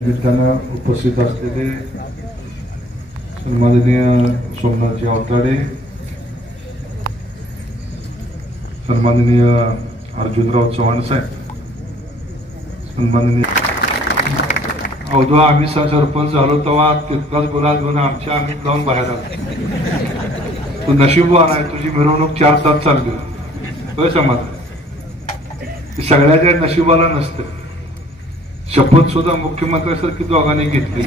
निमित्तानं उपस्थित असलेले सन्माननीय सोमनाथजी अवताडे, सन्माननीय अर्जुनराव चव्हाण साहेब, सन्माननीय अवधवा आम्ही सरपंच झालो तेव्हा तितकाच गुलाल घेऊन आमच्या आम्ही जाऊन बाहेर आलो. तू नशीबवान आहे, तुझी मिरवणूक 4 तास चालली. तो समाज सगळ्याच्या नशिबाला नसते. शपथ सुद्धा मुख्यमंत्र्यांसारखी दोघांनी घेतली.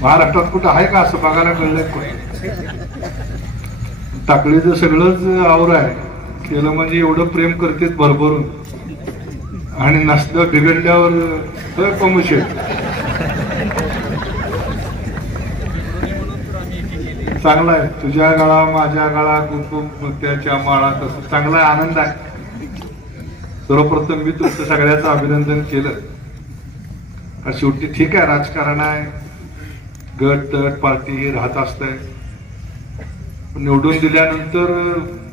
महाराष्ट्रात कुठं आहे का असं बघायला कळलंय? टाकळीचं सगळंच आवर आहे केलं म्हणजे एवढं प्रेम करतेत भरभरून, आणि नसतं बिघडल्यावर कमुशे. चांगला आहे, तुझ्या गाळा माझ्या गाळा कुंकुम त्याच्या माळा, तसं चांगला आनंद आहे. सर्वप्रथम मी तुमचं सगळ्याचं अभिनंदन केलं. शेवटी ठीक आहे, राजकारण आहे, गट तट पार्टी राहत असतंय. निवडून दिल्यानंतर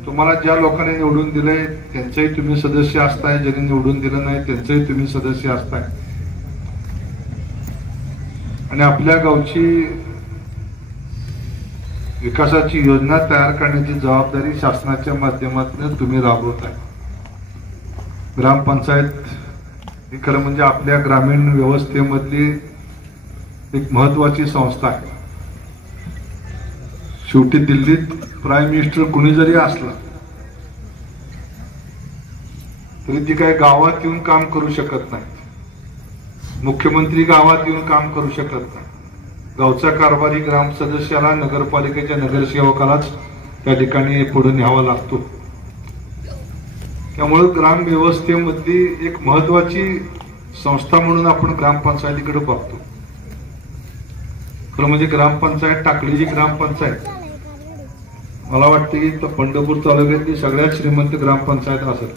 तुम्हाला ज्या लोकांनी निवडून दिलंय त्यांचंही तुम्ही सदस्य असताय, ज्यांनी निवडून दिलं नाही त्यांचंही तुम्ही सदस्य असताय. आणि आपल्या गावची विकासाची योजना तयार करण्याची जबाबदारी शासनाच्या माध्यमातून तुम्ही राबवताय. ग्रामपंचायत ही खरं म्हणजे आपल्या ग्रामीण व्यवस्थेमधली एक महत्वाची संस्था आहे. शेवटी दिल्लीत प्राईम मिनिस्टर कुणी जरी असला तरी ती काही गावात येऊन काम करू शकत नाही. मुख्यमंत्री गावात येऊन काम करू शकत नाही. गावचा कारभारी ग्राम सदस्याला, नगरपालिकेच्या नगरसेवकालाच त्या ठिकाणी पुढे न्यावा लागतो. त्यामुळे ग्राम व्यवस्थेमधली एक महत्वाची संस्था म्हणून आपण ग्रामपंचायतीकडे बघतो. खरं म्हणजे ग्रामपंचायत, टाकळीची ग्रामपंचायत मला वाटते की पंढरपूर तालुक्यातली सगळ्यात श्रीमंत ग्रामपंचायत असेल.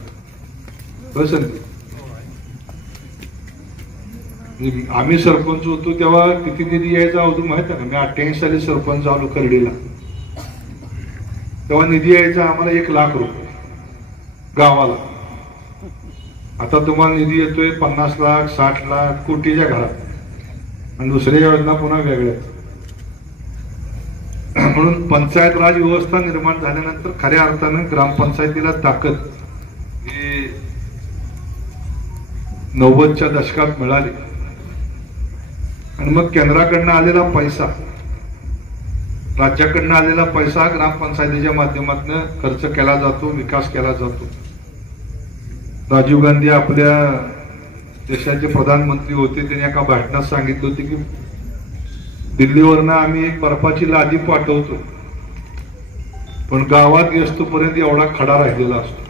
आम्ही सरपंच होतो तेव्हा किती निधी यायचा अजून माहित आहे का? मी 88 साली सरपंच झालो करडीला. तेव्हा निधी यायचा आम्हाला 1 लाख रुपये गावाला. आता तुम्हाला निधी येतोय 50 लाख 60 लाख कोटीच्या घरात, आणि दुसऱ्या योजना पुन्हा वेगळ्या. म्हणून पंचायत राज व्यवस्था निर्माण झाल्यानंतर खऱ्या अर्थानं ग्रामपंचायतीला ताकद ही 90च्या दशकात मिळाली. आणि मग केंद्राकडनं आलेला पैसा, राज्याकडनं आलेला पैसा ग्रामपंचायतीच्या माध्यमातून खर्च केला जातो, विकास केला जातो. राजीव गांधी आपल्या देशाचे प्रधानमंत्री होते, त्यांनी एका भाषणात सांगितलं होते की दिल्लीवरनं आम्ही एक बर्फाची लादी पाठवतो, पण गावात येस्तोपर्यंत एवढा खडा राहिलेला असतो.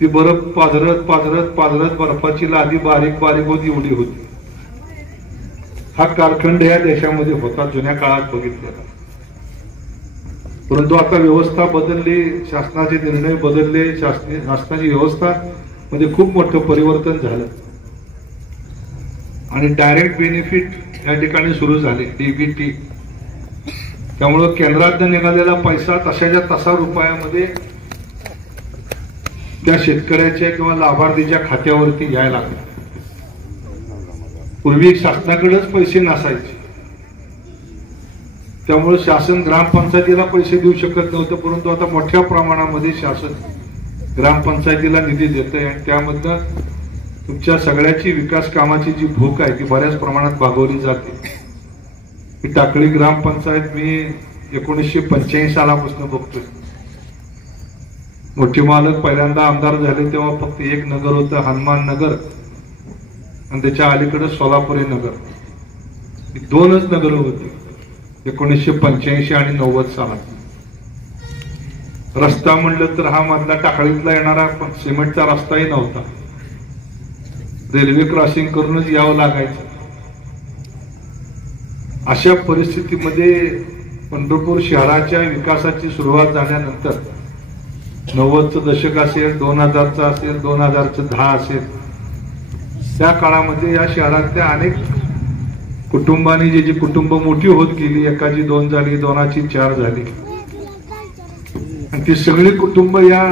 ती बर्फ पाझरत पाझरत पाझरत बर्फाची लादी बारीक बारीक होती, एवढी होती. हा कालखंड या देशामध्ये होता जुन्या काळात बघितलेला. परंतु आता व्यवस्था बदलली, शासनाचे निर्णय बदलले, शासनाची व्यवस्था मध्ये खूप मोठं परिवर्तन झालं. आणि डायरेक्ट बेनिफिट या ठिकाणी सुरू झाले, डीबीटी. त्यामुळं केंद्रातून निघालेला पैसा तशाच्या तसा रुपयामध्ये त्या शेतकऱ्याच्या किंवा लाभार्थीच्या खात्यावरती यायला लागला. पूर्वी शासनाकडेच पैसे नसायचे, त्यामुळे शासन ग्रामपंचायतीला पैसे देऊ शकत नव्हतं. परंतु आता मोठ्या प्रमाणामध्ये शासन ग्रामपंचायतीला निधी देतंय, आणि त्यामधनं तुमच्या सगळ्याची विकास कामाची जी भूक आहे ती बऱ्याच प्रमाणात भागवली जाते. ही टाकळी ग्रामपंचायत मी 1985 सालापासून बघतोय. मोठी मालक पहिल्यांदा आमदार झाले तेव्हा फक्त 1 नगर होतं, हनुमान नगर, आणि त्याच्या अलीकडे सोलापुरी नगर. ही 2च नगर होती 1985 आणि 90 सालात. रस्ता म्हणलं तर हा मधला टाकळीतला येणारा सिमेंटचा रस्ताही नव्हता, रेल्वे क्रॉसिंग करूनच यावं लागायचं. अशा परिस्थितीमध्ये पंढरपूर शहराच्या विकासाची सुरुवात झाल्यानंतर 90चं दशक असेल, 2000चं असेल, 2010 असेल, त्या काळामध्ये या शहरातल्या अनेक कुटुंबांनी जी कुटुंब मोठी होत गेली, एकाची 2 झाली, 2ची 4 झाली, आणि ती सगळी कुटुंब या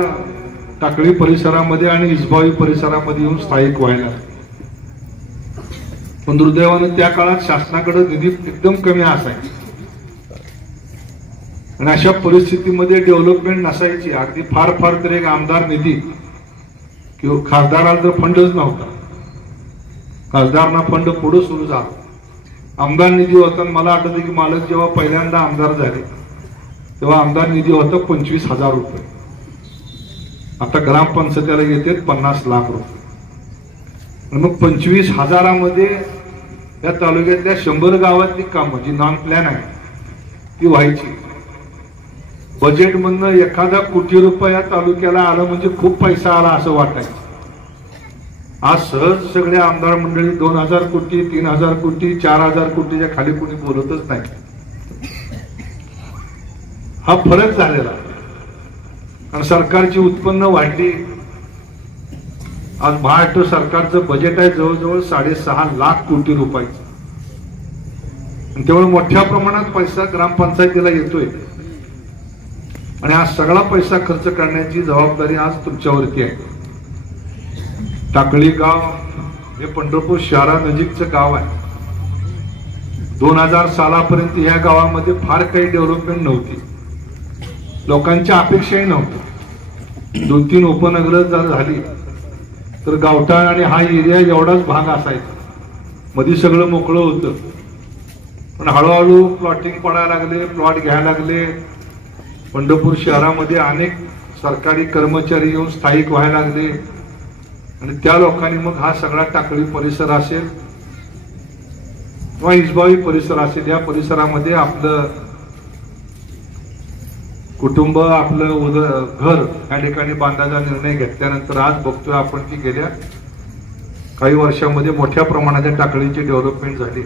टाकळी परिसरामध्ये आणि इसबावी परिसरामध्ये येऊन स्थायिक व्हायला. पण दुर्दैवानं त्या काळात शासनाकडे निधी एकदम कमी असायचा आणि अशा परिस्थितीमध्ये डेव्हलपमेंट नसायची. अगदी फार फार तर एक आमदार निधी किंवा खासदाराला तर फंडच नव्हता. खासदारांना फंड पुढे सुरू झाला, आमदार निधी होता. मला आठवतं की मालक जेव्हा पहिल्यांदा आमदार झाले तेव्हा आमदार निधी होता 25,000 रुपये. आता ग्रामपंचायतीला येते 50 लाख रुपये. आणि मग 25,000मध्ये या तालुक्यातल्या 100 गावातली कामं जी नॉन प्लॅन आहे ती व्हायची. बजेट मधनं एखादा कोटी रुपये या तालुक्याला आलं म्हणजे खूप पैसा आला असं वाटायचं. आज सहज सगळे आमदार मंडळी 2,000 कोटी, 3,000 कोटी, 4,000 कोटीच्या खाली कोणी बोलतच नाही. हा फरक झालेला. कारण सरकारची उत्पन्न वाढली. आज महाराष्ट्र सरकारचं बजेट आहे जवळजवळ 6.5 लाख कोटी रुपयाचं. त्यामुळे मोठ्या प्रमाणात पैसा ग्रामपंचायतीला येतोय आणि हा सगळा पैसा खर्च करण्याची जबाबदारी आज तुमच्यावरती आहे. टाकळी गाव हे पंढरपूर शहरानजीकचं गाव आहे. 2000 सालापर्यंत या गावामध्ये फार काही डेव्हलपमेंट नव्हती, लोकांच्या अपेक्षाही नव्हत्या. 2-3 उपनगरं जर झाली तर गावठाण आणि हा एरिया एवढाच भाग असायचा, मध्ये सगळं मोकळं होतं. पण हळूहळू प्लॉटिंग पडायला लागले, प्लॉट घ्यायला लागले. पंढरपूर शहरामध्ये अनेक सरकारी कर्मचारी येऊन स्थायिक व्हायला लागले आणि त्या लोकांनी मग हा सगळा टाकळी परिसर असेल किंवा इसबावी परिसर असेल या परिसरामध्ये आपलं कुटुंब, आपलं घर या ठिकाणी बांधायचा निर्णय घेतल्यानंतर आज बघतोय आपण की गेल्या काही वर्षामध्ये मोठ्या प्रमाणाच्या टाकळीची डेव्हलपमेंट झाली.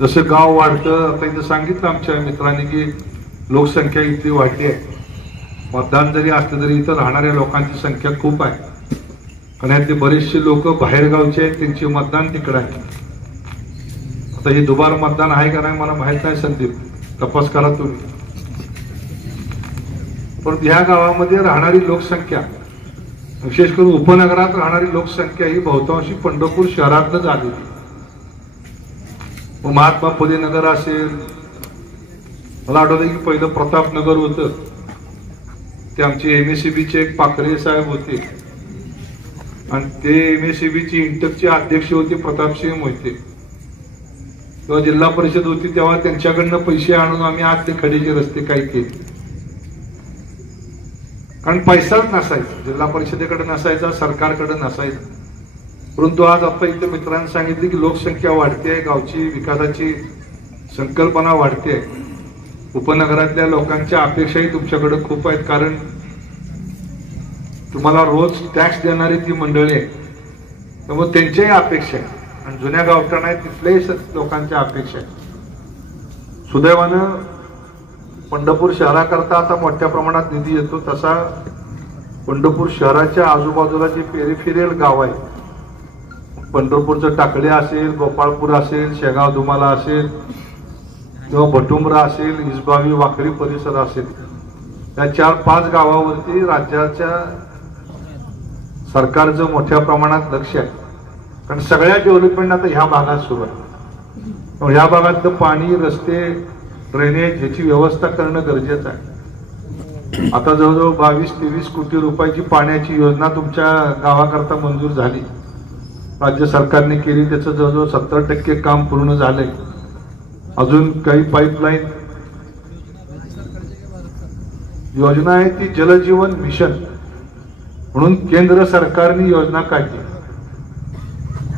जसं गाव वाढतं, आता इथं सांगितलं आमच्या मित्रांनी की लोकसंख्या इतकी वाढली आहे. मतदान जरी असलं तरी इथं राहणाऱ्या लोकांची संख्या खूप आहे. कारण यातले बरेचसे लोक बाहेरगावचे आहेत, त्यांचे मतदान तिकडे आहे. आता हे दुबार मतदान आहे का नाही मला माहित नाही, संदीप तपास करा तुम्ही. पण ह्या गावामध्ये राहणारी लोकसंख्या, विशेष करून उपनगरात राहणारी लोकसंख्या ही बहुतांशी पंढरपूर शहरातच आलेली. महात्मा फुले नगर असेल, मला आठवतं की पहिलं प्रतापनगर होतं, ते आमचे MSCBचे एक पाखरे साहेब होते आणि ते MSCBची इंटकचे अध्यक्ष होते प्रतापसिंह मोहिते. तेव्हा जिल्हा परिषद होती तेव्हा त्यांच्याकडनं पैसे आणून आम्ही आज ते खडीचे रस्ते काही केले. कारण पैसाच नसायचा, जिल्हा परिषदेकडे नसायचा, सरकारकडे नसायचा. परंतु आज आता इथे मित्रांनी सांगितले की लोकसंख्या वाढते, गावची विकासाची संकल्पना वाढते. उपनगरातल्या लोकांच्या अपेक्षाही तुमच्याकडे खूप आहेत. कारण तुम्हाला रोज टॅक्स देणारी ती मंडळी आहे, त्यामुळे त्यांच्याही अपेक्षा आहे आणि जुन्या गावठाण आहेत तिथल्याही लोकांच्या अपेक्षा आहेत. सुदैवानं पंढरपूर शहराकरता आता मोठ्या प्रमाणात निधी येतो. तसा पंढरपूर शहराच्या आजूबाजूला जे पेरिफेरियल गाव आहे, पंढरपूरचं टाकळे असेल, गोपाळपूर असेल, शेगाव दुमाला असेल किंवा भटुंबरा असेल, इसबावी वाकडी परिसर असेल, या 4-5 गावावरती राज्याच्या सरकारचं मोठ्या प्रमाणात लक्ष आहे. कारण सगळ्या डेव्हलपमेंट आता ह्या भागात सुरू आहे. ह्या भागातलं पाणी, रस्ते, ड्रेनेज ह्याची व्यवस्था करणं गरजेचं आहे. आता जवळजवळ 22-23 कोटी रुपयाची पाण्याची योजना तुमच्या गावाकरता मंजूर झाली, राज्य सरकारने केली. त्याचं जवळजवळ 70% काम पूर्ण झालंय. अजून काही पाईपलाईन योजना आहे ती जलजीवन मिशन म्हणून केंद्र सरकारने योजना काढली.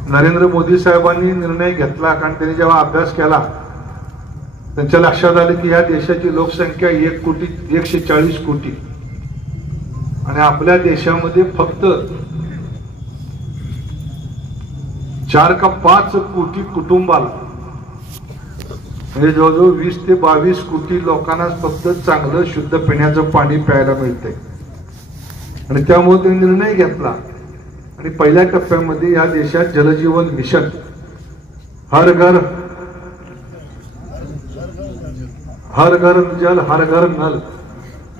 नरेंद्र मोदी साहेबांनी निर्णय घेतला, कारण त्यांनी जेव्हा अभ्यास केला त्यांच्या लक्षात आलं की या देशाची लोकसंख्या 140 कोटी आणि आपल्या देशामध्ये फक्त 4 का 5 कोटी कुटुंबाला म्हणजे जवळजवळ 20 ते 22 कोटी लोकांना फक्त चांगलं शुद्ध पिण्याचं पाणी प्यायला मिळतंय. आणि त्यामुळे त्यांनी निर्णय घेतला आणि पहिल्या टप्प्यामध्ये या देशात जलजीवन मिशन, हर घर जल हर घर नल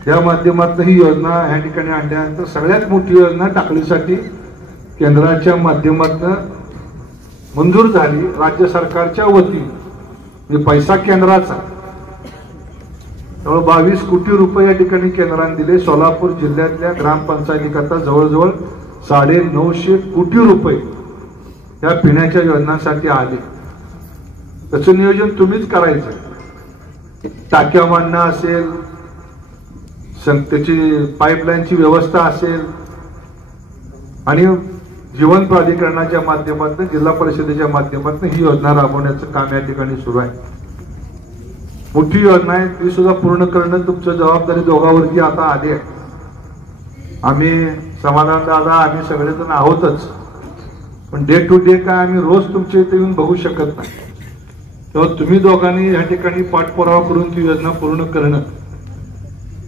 त्या माध्यमातून ही योजना ह्या ठिकाणी आणल्यानंतर सगळ्यात मोठी योजना टाकळीसाठी केंद्राच्या माध्यमातून मंजूर झाली. राज्य सरकारच्या वतीने पैसा केंद्राचा 22 कोटी रुपये या ठिकाणी केंद्राने दिले. सोलापूर जिल्ह्यातल्या ग्रामपंचायतीकरता जवळजवळ 950 कोटी रुपये या पिण्याच्या योजनांसाठी आले. त्याचं नियोजन तुम्हीच करायचं. टाक्या बांधणं असेल, त्याची पाईपलाईनची व्यवस्था असेल आणि जीवन प्राधिकरणाच्या माध्यमातून जिल्हा परिषदेच्या माध्यमातून ही योजना राबवण्याचं काम या ठिकाणी सुरू आहे. मोठी योजना आहे, ती सुद्धा पूर्ण करणं तुमची जबाबदारी दोघांवरती आता आली आहे. आम्ही समाधान दादा आम्ही सगळेजण आहोतच, पण डे टू डे काय आम्ही रोज तुमच्या इथे येऊन बघू शकत नाही. तेव्हा तुम्ही दोघांनी या ठिकाणी पाठपुरावा करून ती योजना पूर्ण करणं.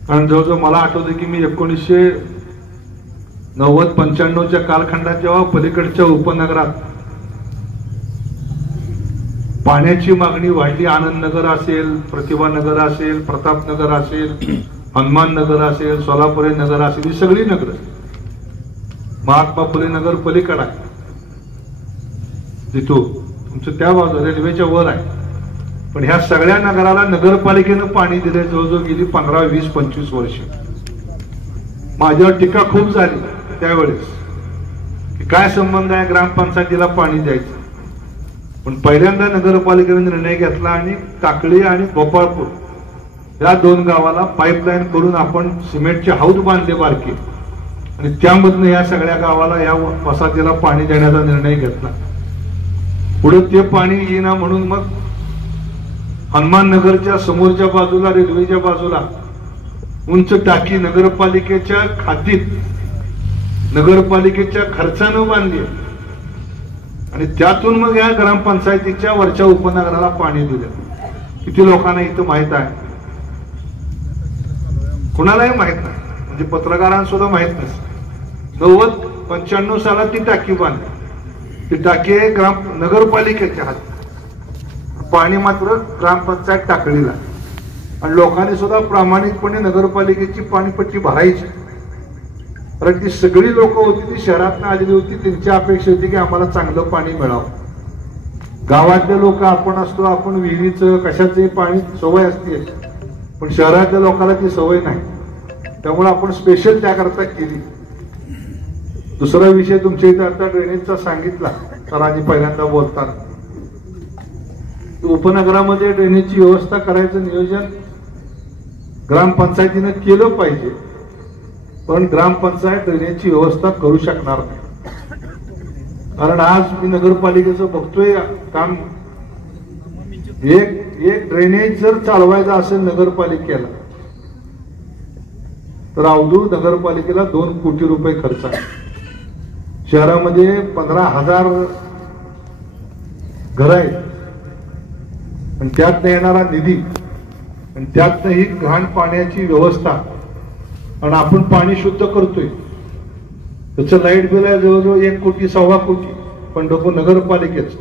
कारण जवळजवळ मला आठवतं की मी 1990-95च्या कालखंडात जेव्हा पलीकडच्या उपनगरात पाण्याची मागणी वाढली, आनंदनगर असेल, प्रतिभानगर असेल, प्रतापनगर असेल, हनुमान नगर असेल, सोलापुरे नगर असेल, ही सगळी नगर महात्मा फुले नगर पलीकडे आहे. तिथून तुमचं त्या बाजूला रेल्वेच्या वर आहे. पण ह्या सगळ्या नगराला नगरपालिकेनं पाणी दिले जवळजवळ गेली 15, 20, 25 वर्ष. माझ्यावर टीका खूप झाली त्यावेळेस की काय संबंध आहे ग्रामपंचायतीला पाणी द्यायचं. पण पहिल्यांदा नगरपालिकेने निर्णय घेतला आणि टाकळी आणि गोपाळपूर या 2 गावाला पाईपलाईन करून आपण सिमेंटचे हौद बांधले बारके आणि त्यामधनं या सगळ्या गावाला या वसाहतीला पाणी देण्याचा निर्णय घेतला. पुढे ते पाणी येईना म्हणून मग हनुमान नगरच्या समोरच्या बाजूला रेल्वेच्या बाजूला उंच टाकी नगरपालिकेच्या खातीत नगरपालिकेच्या खर्चानं बांधली आणि त्यातून मग या ग्रामपंचायतीच्या वरच्या उपनगराला पाणी दिलं. किती लोकांना इथं माहित आहे? कुणालाही माहित नाही, म्हणजे पत्रकारांसुद्धा माहित नसतं. 90-95 सालात ती टाकी बांधली. ती टाकी आहे नगरपालिकेच्या हाती, पाणी मात्र ग्रामपंचायत टाकळीला. आणि लोकांनी सुद्धा प्रामाणिकपणे नगरपालिकेची पाणीपट्टी भरायची. कारण ती सगळी लोक होती ती शहरातून आलेली होती, त्यांची अपेक्षा होती की आम्हाला चांगलं पाणी मिळावं. गावातले लोक आपण असतो, आपण विहिरीचं कशाचंही पाणी सवय असते, पण शहरातल्या लोकांना ती सवय नाही. त्यामुळे आपण स्पेशल त्याकरता केली. दुसरा विषय तुमच्या इथे आता ड्रेनेजचा सांगितला सरांनी पहिल्यांदा बोलताना. उपनगरामध्ये ड्रेनेजची व्यवस्था करायचं नियोजन ग्रामपंचायतीनं केलं पाहिजे, पण ग्रामपंचायत ड्रेनेजची व्यवस्था करू शकणार नाही. कारण आज मी नगरपालिकेचं बघतोय काम, एक ड्रेनेज जर चालवायचा असेल नगरपालिकेला तर अवधूत नगरपालिकेला 2 कोटी रुपये खर्च आहे. शहरामध्ये 15,000 घर आहेत आणि त्यातनं येणारा निधी आणि त्यातनं ही घाण पाण्याची व्यवस्था आणि आपण पाणी शुद्ध करतोय. त्याचं लाईट बिल आहे जवळजवळ 1 कोटी 1.25 कोटी. पंढरपूर नगरपालिकेचं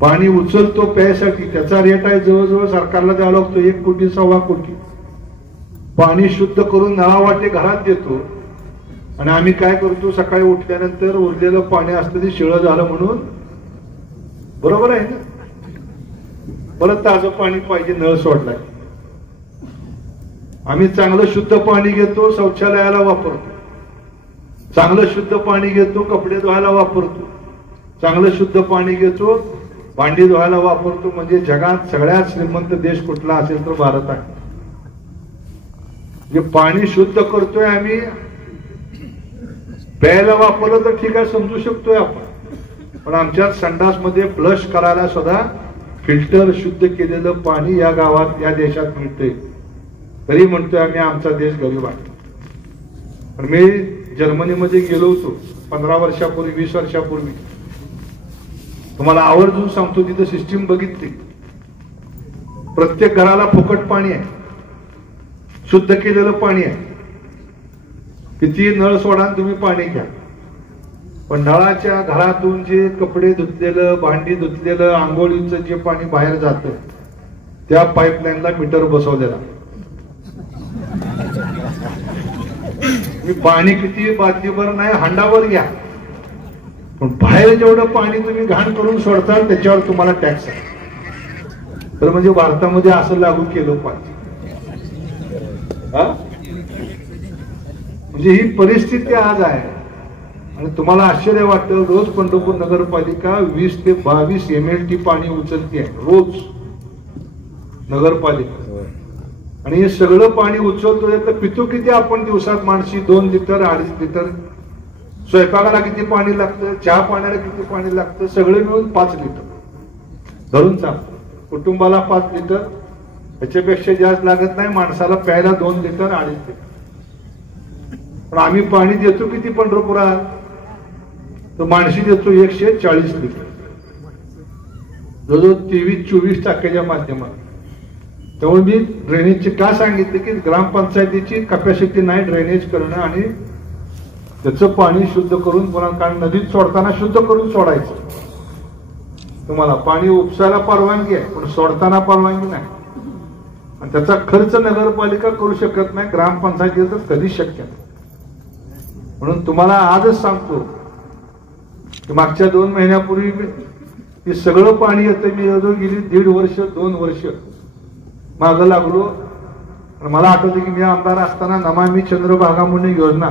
पाणी उचलतो प्यायसाठी त्याचा रेट आहे जवळजवळ सरकारला द्यावा लागतो 1 कोटी 1.25 कोटी. पाणी शुद्ध करून नळावाटे घरात देतो आणि आम्ही काय करतो, सकाळी उठल्यानंतर उरलेलं पाणी असतं ते शिळं झालं म्हणून, बरोबर आहे ना, परत ताजं पाणी पाहिजे नळ सोडलाय. आम्ही चांगलं शुद्ध पाणी घेतो, शौचालयाला वापरतो, चांगलं शुद्ध पाणी घेतो, कपडे धुवायला वापरतो, चांगलं शुद्ध पाणी घेतो, भांडी धुवायला वापरतो. म्हणजे जगात सगळ्यात श्रीमंत देश कुठला असेल तर भारत आहे. जे पाणी शुद्ध करतोय आम्ही, प्यायला वापरलं तर ठीक आहे समजू शकतोय आपण, पण आमच्या संडासमध्ये फ्लश करायला सुद्धा फिल्टर शुद्ध केलेलं पाणी या गावात या देशात मिळतंय. तरी म्हणतोय आम्ही आमचा देश गरीब आहे. पण मी जर्मनीमध्ये गेलो होतो 15 वर्षापूर्वी 20 वर्षापूर्वी. तुम्हाला आवर्जून सांगतो, तिथं सिस्टीम बघितली. प्रत्येक घराला फुकट पाणी आहे, शुद्ध केलेलं पाणी आहे. किती नळ सोडा तुम्ही पाणी घ्या, पण नळाच्या घरातून जे कपडे धुतलेलं, भांडी धुतलेलं, आंघोळीचं जे पाणी बाहेर जातं त्या पाईपलाईनला मीटर बसवलेला. तुम्ही पाणी किती बादलीभर नाही हंडावर घ्या, पण बाहेर जेवढं पाणी तुम्ही घाण करून सोडता त्याच्यावर तुम्हाला टॅक्स आहे. तर म्हणजे भारतामध्ये असं लागू केलं पाहिजे. म्हणजे ही परिस्थिती आज आहे. आणि तुम्हाला आश्चर्य वाटतं, रोज पंढरपूर नगरपालिका 20 ते 22 MLT पाणी उचलते आहे रोज नगरपालिका. आणि हे सगळं पाणी उचलतोय तर पितो किती आपण दिवसात माणशी? 2 लिटर 2.5 लिटर. स्वयंपाकाला किती पाणी लागतं, चहा पाण्याला किती पाणी लागतं, सगळं मिळून 5 लिटर धरून चालतं. कुटुंबाला 5 लिटर, त्याच्यापेक्षा जास्त लागत नाही. माणसाला प्यायला 2 लिटर 2.5 लिटर. पण आम्ही पाणी देतो किती पंढरपुरात? तर माणशी देतो 140 लिटर, जवळजवळ 23-24% माध्यमात. त्यामुळे मी ड्रेनेजचे का सांगितले की ग्रामपंचायतीची कॅपॅसिटी नाही ड्रेनेज करणं आणि त्याचं पाणी शुद्ध करून पुन्हा, कारण नदीत सोडताना शुद्ध करून सोडायचं. तुम्हाला पाणी उपसायला परवानगी आहे पण सोडताना परवानगी नाही. आणि त्याचा खर्च नगरपालिका करू शकत नाही, ग्रामपंचायती तर कधीच शक्य नाही. म्हणून तुम्हाला आजच सांगतो की मागच्या 2 महिन्यापूर्वी हे सगळं पाणी येतं. मी गेली 1.5 वर्ष 2 वर्ष मागं लागलो. मला आठवतं की मी आमदार असताना नमामि चंद्रभागा म्हणून योजना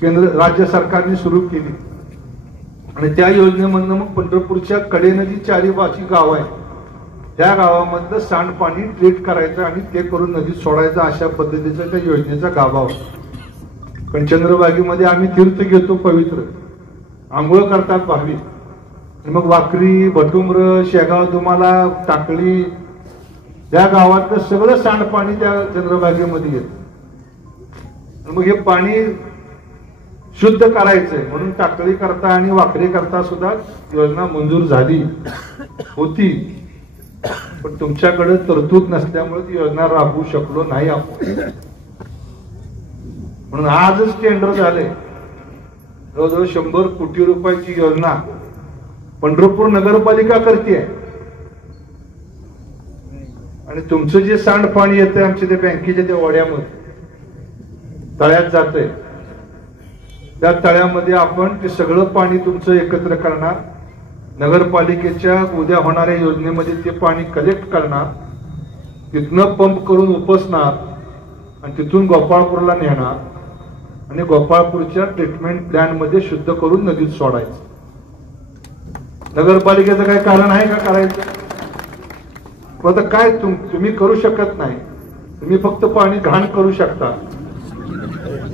केंद्र राज्य सरकारने सुरू केली. आणि त्या योजनेमधनं मग पंढरपूरच्या कडेनं जी 4 गाव आहे त्या गावामधलं सांडपाणी ट्रीट करायचं आणि ते करून नदीत सोडायचं, अशा पद्धतीचा त्या योजनेचा गाभा होता. पण चंद्रभागेमध्ये आम्ही तीर्थ घेतो पवित्र, आंघोळ करतात भाविक. मग वाकरी, भटुंब्र, शेगाव, तुम्हाला टाकळी त्या गावातलं सगळं सांडपाणी त्या चंद्रभागेमध्ये येतं. मग हे पाणी शुद्ध करायचंय म्हणून टाकळी करता आणि वाकरी करता सुद्धा योजना मंजूर झाली होती. पण तुमच्याकडे तरतूद नसल्यामुळे ती योजना राबवू शकलो नाही आपण. म्हणून आजच टेंडर झाले, जवळजवळ 100 कोटी रुपयाची योजना पंढरपूर नगरपालिका करते. आणि तुमचं जे सांडपाणी येतंय आमच्या त्या बँकेच्या त्या ओढ्यामध्ये तळ्यात जातंय, त्या तळ्यामध्ये आपण ते सगळं पाणी तुमचं एकत्र करणार, नगरपालिकेच्या उद्या होणाऱ्या योजनेमध्ये ते पाणी कलेक्ट करणार, तिथनं पंप करून उपसणार आणि तिथून गोपाळपूरला नेणार आणि गोपाळपूरच्या ट्रीटमेंट प्लॅन मध्ये शुद्ध करून नदीत सोडायचं. नगरपालिकेचं काय कारण आहे का करायचं? आता काय तुम्ही करू शकत नाही. तुम्ही फक्त पाणी घाण करू शकता,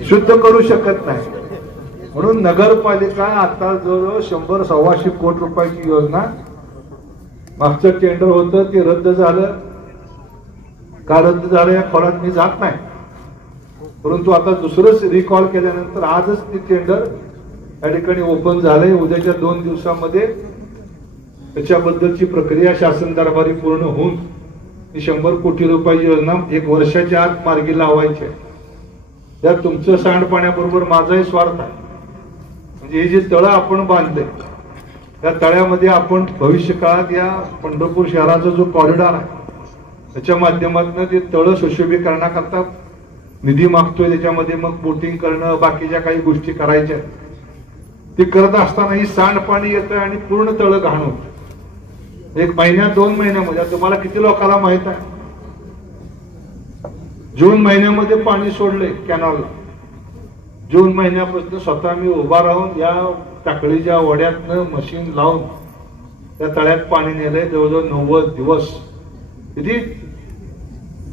शुद्ध करू शकत नाही. म्हणून नगरपालिका आता जवळजवळ 100-125 कोटी रुपयाची योजना, मागचं टेंडर होतं ते रद्द झालं. का रद्द झालं या खोलात मी जात नाही, परंतु आता दुसरंच रिकॉल केल्यानंतर आजच ते टेंडर या ठिकाणी ओपन झालंय. उद्याच्या 2 दिवसामध्ये त्याच्याबद्दलची प्रक्रिया शासन दरबारी पूर्ण होऊन 100 कोटी रुपयाची योजना 1 वर्षाच्या आत मार्गी लावायची आहे. त्यात तुमचं सांडपाण्याबरोबर माझाही स्वार्थ आहे. म्हणजे हे जे तळं आपण बांधलंय त्या तळ्यामध्ये आपण भविष्य काळात या पंढरपूर शहराचा जो कॉरिडॉर आहे त्याच्या माध्यमातून ते तळं सुशोभीकरणाकरता निधी मागतोय. त्याच्यामध्ये मग बोटिंग करणं, बाकीच्या काही गोष्टी करायच्या ते करत असताना ही सांडपाणी येतं आणि पूर्ण तळं घाण होतं. 1 महिन्यात 2 महिन्यामध्ये तुम्हाला किती लोकांना माहित आहे? जून महिन्यामध्ये पाणी सोडलंय कॅनॉलला. जून महिन्यापासून स्वतः मी उभा राहून या टाकळीच्या ओढ्यातनं मशीन लावून त्या तळ्यात पाणी नेलंय. जवळजवळ 90 दिवस. किती?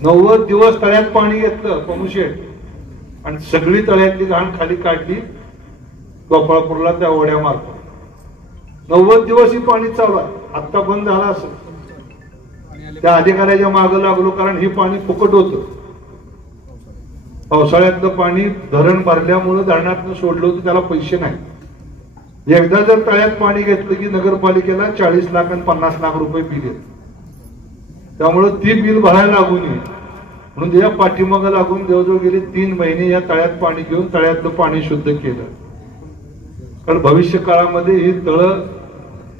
90 दिवस तळ्यात पाणी घेतलं पमुशेट आणि सगळी तळ्यातली घाण खाली काढली गोपाळपूरला त्या ओढ्या मार्फत. 90 दिवस ही पाणी चालू आहे. आता बंद झाला असं त्या अधिकाऱ्याच्या मागे लागलो, कारण हे पाणी फुकट होतं. पावसाळ्यातलं पाणी धरण भरल्यामुळे धरणातनं सोडलं होतं, त्याला पैसे नाही. एकदा जर तळ्यात पाणी घेतलं की नगरपालिकेला 40 लाख आणि 50 लाख रुपये बिल येत. त्यामुळे ती बिल भरायला लागू नये म्हणून त्याच्या पाठीमागं लागून जवळजवळ गेले 3 महिने या तळ्यात पाणी घेऊन तळ्यातलं पाणी शुद्ध केलं. कारण भविष्य काळामध्ये ही तळं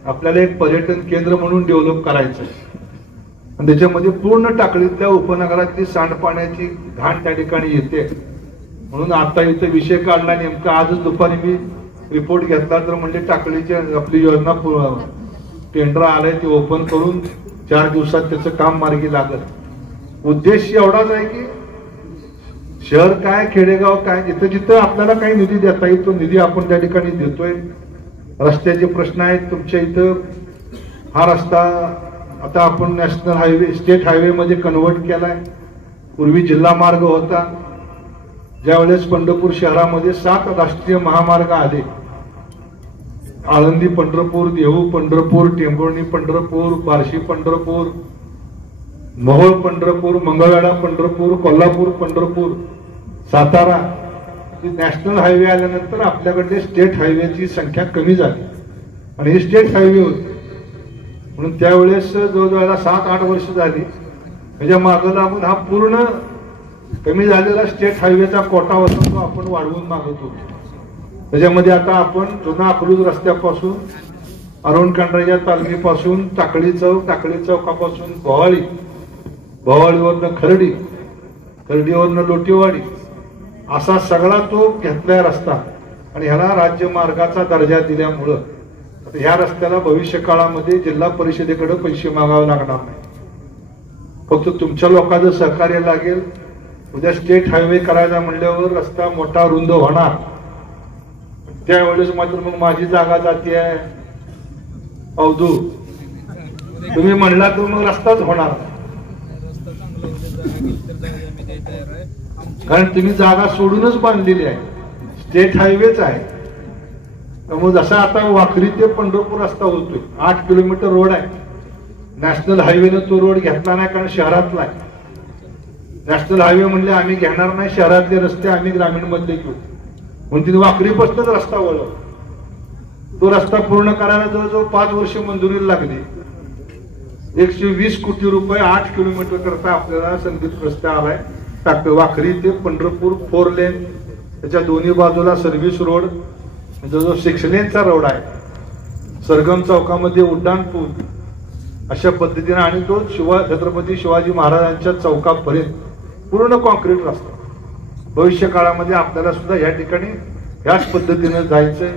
आपल्याला एक पर्यटन केंद्र म्हणून डेव्हलप करायचं आणि त्याच्यामध्ये पूर्ण टाकळीतल्या उपनगरातली सांडपाण्याची घाण त्या ठिकाणी येते म्हणून आता इथे विषय काढला. नेमका आजच दुपारी मी रिपोर्ट घेतला तर म्हणजे टाकळीची आपली योजना टेंडर आलंय ते ओपन करून 4 दिवसात त्याचं काम मार्गी लागत. उद्देश एवढाच आहे की शहर काय खेडेगाव काय जिथं जिथं आपल्याला काही निधी देता येईल तो निधी आपण त्या ठिकाणी देतोय. रस्त्याचे प्रश्न आहेत तुमच्या इथं. हा रस्ता आता आपण नॅशनल हायवे स्टेट हायवे मध्ये कन्व्हर्ट केलाय. पूर्वी जिल्हा मार्ग होता. ज्यावेळेस पंढरपूर शहरामध्ये 7 राष्ट्रीय महामार्ग आले. आळंदी पंढरपूर, देहू पंढरपूर, टेंभुर्णी पंढरपूर, बार्शी पंढरपूर, मोहोळ पंढरपूर, मंगळवेढा पंढरपूर, कोल्हापूर पंढरपूर, सातारा. नॅशनल हायवे आल्यानंतर आपल्याकडे स्टेट हायवेची संख्या कमी झाली आणि हे स्टेट हायवे होते. म्हणून त्यावेळेस जवळजवळ 7-8 वर्ष झाली. त्याच्या मागं लागून हा पूर्ण कमी झालेला स्टेट हायवेचा कोटा होता तो आपण वाढवून मागत होतो. त्याच्यामध्ये आता आपण जुना अकलूज रस्त्यापासून अरुण कांडराच्या तालमीपासून टाकळी चौक, टाकळी चौकापासून भोवाळी, भोवाळीवरनं खर्डी, खर्डीवरनं लोटेवाडी असा सगळा तो घेतलाय रस्ता. आणि ह्याला राज्य मार्गाचा दर्जा दिल्यामुळं ह्या रस्त्याला भविष्य काळामध्ये जिल्हा परिषदेकडे पैसे मागावे लागणार नाही. फक्त तुमच्या लोकांचं सहकार्य लागेल. उद्या स्टेट हायवे करायचा म्हणल्यावर रस्ता मोठा रुंद होणार. त्यावेळेस मात्र मग माझी जागा जाते आहे अवधू तुम्ही म्हणला तर मग रस्ताच होणार. कारण तुम्ही जागा सोडूनच बांधलेली आहे. स्टेट हायवेच आहे. मग जसा आता वाखरी ते पंढरपूर रस्ता होतोय 8 किलोमीटर रोड आहे. नॅशनल हायवेनं तो रोड घेतला नाही कारण शहरातला आहे. नॅशनल हायवे म्हणले आम्ही घेणार नाही, शहरातले रस्ते आम्ही ग्रामीण मधले घेऊ म्हणून तिने वाखरीपासूनच रस्ता वळवला. तो रस्ता पूर्ण करायला जवळजवळ 5 वर्ष मंजुरीला लागली. 120 कोटी रुपये 8 किलोमीटर करता आपल्याला संगीत रस्ता आलाय. वाखरी ते पंढरपूर 4 लेन. त्याच्या दोन्ही बाजूला सर्व्हिस रोड, जवळजवळ 6 लेनचा रोड आहे. सरगम चौकामध्ये उड्डाण पूल अशा पद्धतीने आणि तो छत्रपती शिवाजी महाराजांच्या चौकापर्यंत पूर्ण कॉन्क्रीट रस्ता. भविष्य काळामध्ये आपल्याला सुद्धा या ठिकाणी याच पद्धतीने जायचंय.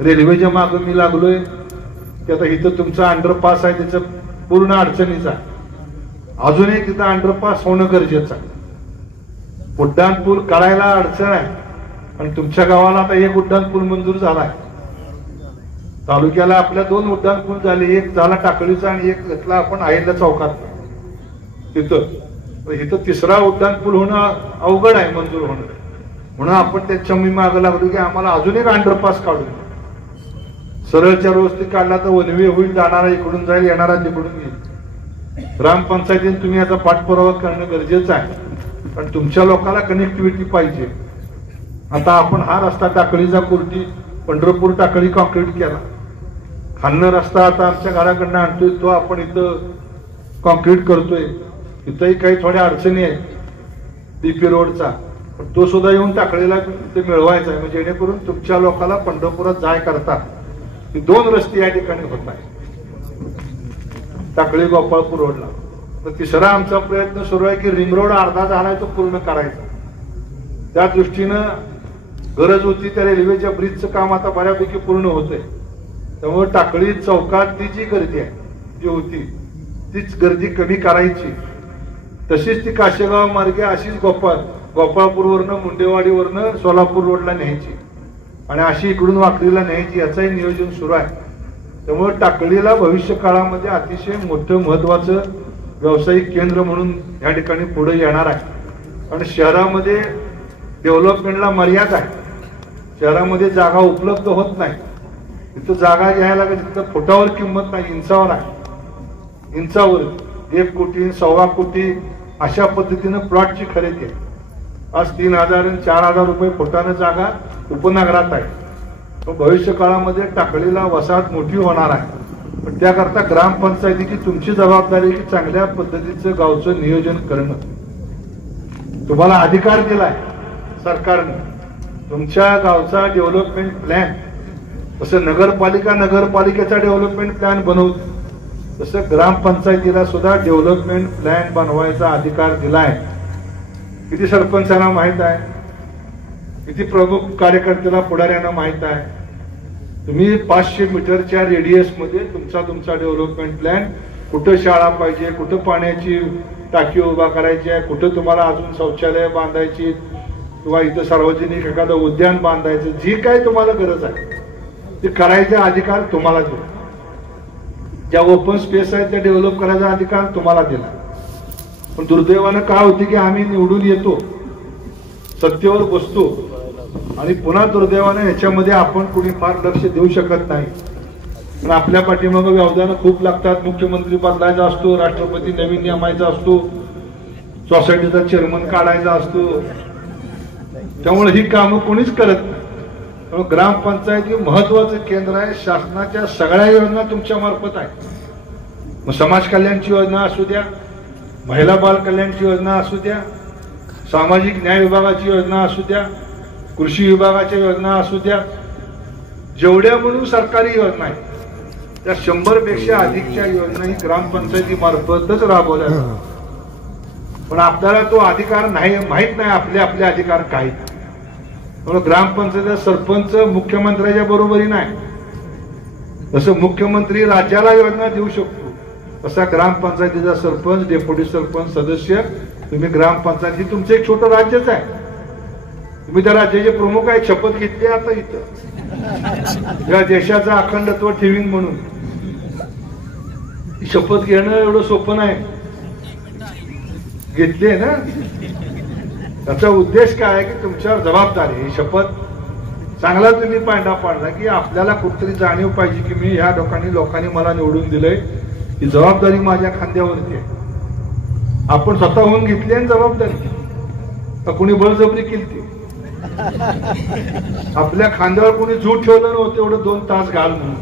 रेल्वेच्या मागे मी लागलोय की आता इथं तुमचा अंडरपास आहे त्याचं पूर्ण अडचणीचा आहे. अजून एक तिथं अंडरपास होणं गरजेचं आहे. उड्डाण पूल काढायला अडचण आहे आणि तुमच्या गावाला आता 1 उड्डाण पूल मंजूर झालाय. तालुक्याला आपल्या 2 उड्डाण पूल झाले. एक झाला टाकळीचा आणि एक घेतला आपण आहिल्या चौकात तिथं. इथं 3रा उड्डाण पूल होणं अवघड आहे मंजूर होणं. म्हणून आपण त्याच्या मी मागं लागलो की आम्हाला अजून एक अंडरपास काढून सरळच्या व्यवस्थित काढला तर वनवे होईल. जाणारा इकडून जाईल, येणारा तिकडून येईल. ग्रामपंचायतीने तुम्ही याचा पाठपुरावा करणं गरजेचं आहे कारण तुमच्या लोकांना कनेक्टिव्हिटी पाहिजे. आता आपण हा रस्ता टाकळीचा कुर्टी पंढरपूर टाकळी कॉन्क्रीट केला. खालनं रस्ता आता आमच्या घराकडनं आणतोय तो आपण इथं कॉन्क्रीट करतोय. इथंही काही थोड्या अडचणी आहेत डीपी रोडचा, पण तो सुद्धा येऊन टाकळीला ते मिळवायचा आहे म्हणजे जेणेकरून तुमच्या लोकांना पंढरपुरात जाय करता 2 रस्ते या ठिकाणी होत आहे टाकळी गोपाळपूर रोडला. तर 3रा आमचा प्रयत्न सुरू आहे की रिंग रोड अर्धा झालाय तो पूर्ण करायचा. त्या दृष्टीनं गरज होती त्या रेल्वेच्या ब्रिजचं काम आता बऱ्यापैकी पूर्ण होतंय. त्यामुळे टाकळी चौकात ती जी गर्दी आहे जी होती तीच गर्दी कमी करायची. तशीच ती काशेगाव मार्गे अशीच गोपाळपूरवरनं मुंडेवाडीवरनं सोलापूर रोडला न्यायची आणि अशी इकडून वाखरीला न्यायची याचंही नियोजन सुरू आहे. त्यामुळे टाकळीला भविष्य काळामध्ये अतिशय मोठं महत्वाचं व्यावसायिक केंद्र म्हणून या ठिकाणी पुढे येणार आहे. कारण शहरामध्ये डेव्हलपमेंटला मर्यादा आहे. शहरामध्ये जागा उपलब्ध होत नाही. तिथं जागा घ्यायला तिथं फुटावर किंमत नाही, इंचावर आहे. इंचावर 1 कोटी 1.25 कोटी अशा पद्धतीनं प्लॉटची खरेदी आहे. आज 3,000 आणि 4,000 रुपये फुटानं जागा उपनगरात आहे. भविष्य काळामध्ये टाकळीला वसाहत मोठी होणार आहे. पण त्याकरता ग्रामपंचायतीची तुमची जबाबदारी की चांगल्या पद्धतीचं गावचं नियोजन करणं. तुम्हाला अधिकार दिलाय सरकारने तुमच्या गावचा डेव्हलपमेंट प्लॅन. तसं नगरपालिकेचा डेव्हलपमेंट प्लॅन बनवतो तसं ग्रामपंचायतीला सुद्धा डेव्हलपमेंट प्लॅन बनवायचा अधिकार दिलाय. किती सरपंचांना माहित आहे किती प्रमुख कार्यकर्त्याला पुढाऱ्यांना माहित आहे. तुम्ही 500 मीटरच्या रेडियस मध्ये तुमचा डेव्हलपमेंट प्लॅन, कुठं शाळा पाहिजे, कुठं पाण्याची टाकी उभा करायची आहे, कुठं तुम्हाला अजून शौचालय बांधायची किंवा इथं सार्वजनिक एखादं उद्यान बांधायचं, जी काय तुम्हाला गरज आहे ते करायचा अधिकार तुम्हाला दिला. ज्या ओपन स्पेस आहे त्या डेव्हलप करायचा अधिकार तुम्हाला दिला. पण दुर्दैवानं काय होते की आम्ही निवडून येतो, सत्तेवर बसतो आणि पुन्हा दुर्दैवानं याच्यामध्ये आपण कुणी फार लक्ष देऊ शकत नाही. पण आपल्या पाठीमागं व्यवधानं खूप लागतात. मुख्यमंत्री बदलायचा असतो, राष्ट्रपती नवीन नियमायचा असतो, सोसायटीचा चेअरमन काढायचा असतो. त्यामुळे ही कामं कोणीच करत नाही. त्यामुळे ग्रामपंचायत हे महत्वाचं केंद्र आहे. शासनाच्या सगळ्या योजना तुमच्या मार्फत आहे. मग समाज कल्याणची योजना असू द्या, महिला बाल कल्याणची योजना असू द्या, सामाजिक न्याय विभागाची योजना असू द्या, कृषी विभागाच्या योजना असू द्या, जेवढ्या म्हणून सरकारी योजना आहे त्या 100 पेक्षा अधिकच्या योजना ही ग्रामपंचायतीमार्फतच राबवल्या जातात. पण आपल्याला तो अधिकार नाही, माहित नाही आपले अधिकार काय. म्हणून ग्रामपंचायत सरपंच मुख्यमंत्र्याच्या बरोबरी नाही. जसं मुख्यमंत्री राज्याला योजना देऊ शकतो तसा ग्रामपंचायतीचा सरपंच, डेप्युटी सरपंच, सदस्य, तुम्ही ग्रामपंचायती तुमचं एक छोटं राज्यच आहे. तुम्ही त्या राज्याचे प्रमुख आहे. शपथ घेतली आता इथं या देशाचं अखंडत्व ठेवीन म्हणून. शपथ घेणं एवढं सोपं नाही. घेतली ना, त्याचा उद्देश काय आहे की तुमच्यावर जबाबदारी. ही शपथ चांगला तुम्ही पांडा पाडला की आपल्याला कुठतरी जाणीव पाहिजे की मी ह्या लोकांनी मला निवडून दिलंय, ही जबाबदारी माझ्या खांद्यावरती आहे. आपण स्वतःहून घेतली आणि जबाबदारी तर कोणी बळजबरी केली. आपल्या खांद्यावर कोणी झूट ठेवलं नव्हतं एवढं 2 तास घाल म्हणून.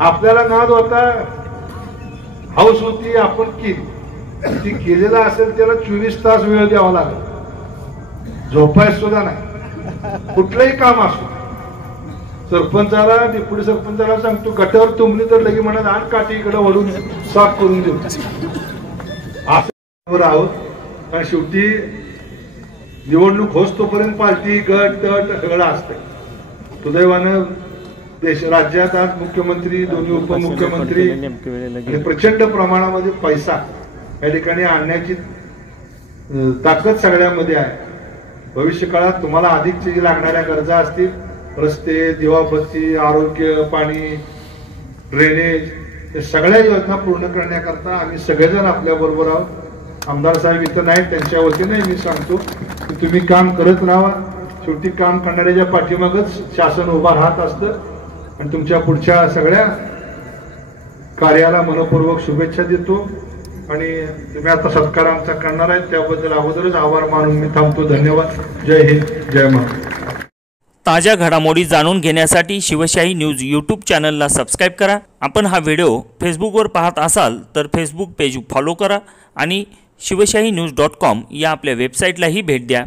आपल्याला नाद होता, हाऊस होती, आपण केली. ती केलेला असेल त्याला 24 तास वेळ द्यावा लागला. झोपाय सुद्धा नाही. कुठलंही काम असो, सरपंचाला, डेप्युटी सरपंचाला सांगतो गटावर तुंबली तर लगे म्हणत आण काठी इकडे वळून साफ करून देऊ. असं आहोत. कारण शेवटी निवडणूक होस तोपर्यंत पार्टी, गट तट सगळं असतं. सुदैवानं राज्यात आज मुख्यमंत्री, दोन्ही उपमुख्यमंत्री आणि प्रचंड प्रमाणामध्ये पैसा या ठिकाणी आणण्याची ताकद सगळ्यामध्ये आहे. भविष्य काळात तुम्हाला अधिकची जी लागणाऱ्या गरजा असतील, रस्ते, दिवाबत्ती, आरोग्य, पाणी, ड्रेनेज, या सगळ्या योजना पूर्ण करण्याकरता आम्ही सगळेजण आपल्या बरोबर आहोत. आमदार साहेब इथं नाही, त्यांच्या वतीने मी सांगतो की तुम्ही काम करत राहा. शेवटी काम करणाऱ्याच्या पाठीमागच शासन उभा राहत असतं. आणि तुमच्या पुढच्या सगळ्या कार्याला मनपूर्वक शुभेच्छा देतो. आणि तुम्ही आता सत्कार आमचा करणार आहे त्याबद्दल अगोदरच आभार मानून मी थांबतो. धन्यवाद. जय हिंद, जय महाराष्ट्र. ताज्या घडामोडी जाणून घेण्यासाठी शिवशाही न्यूज यूट्यूब चॅनलला सबस्क्राईब करा. आपण हा व्हिडिओ फेसबुकवर पाहत असाल तर फेसबुक पेज फॉलो करा आणि शिवशाही न्यूज.com या आपल्या वेबसाईटलाही भेट द्या.